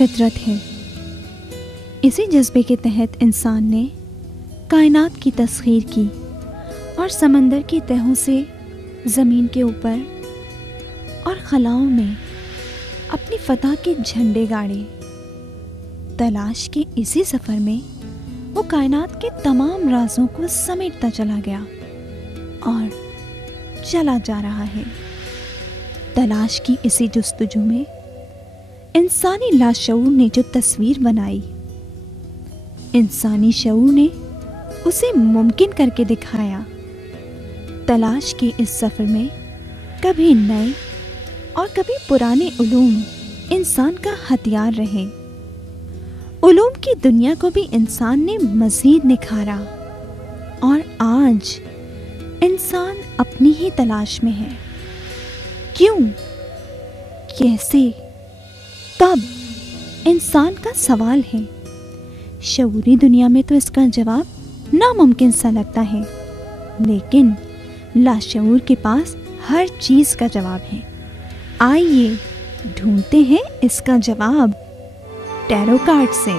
फितरत है। इसी जज्बे के तहत इंसान ने कायनात की तस्खीर की और समंदर की तहों से ज़मीन के ऊपर और खलाओं में अपनी फतह के झंडे गाड़े। तलाश के इसी सफ़र में वो कायनात के तमाम राज़ों को समेटता चला गया और चला जा रहा है। तलाश की इसी जुस्तजू में इंसानी लाशऊर ने जो तस्वीर बनाई, इंसानी शऊर ने उसे मुमकिन करके दिखाया। तलाश के इस सफ़र में कभी नए और कभी पुराने उलूम इंसान का हथियार रहे। उलूम की दुनिया को भी इंसान ने मज़ीद निखारा और आज इंसान अपनी ही तलाश में है। क्यों, कैसे, कब, इंसान का सवाल है। शऊरी दुनिया में तो इसका जवाब नामुमकिन सा लगता है, लेकिन लाशऊर के पास हर चीज़ का जवाब है। आइए ढूंढते हैं इसका जवाब टैरो कार्ड से।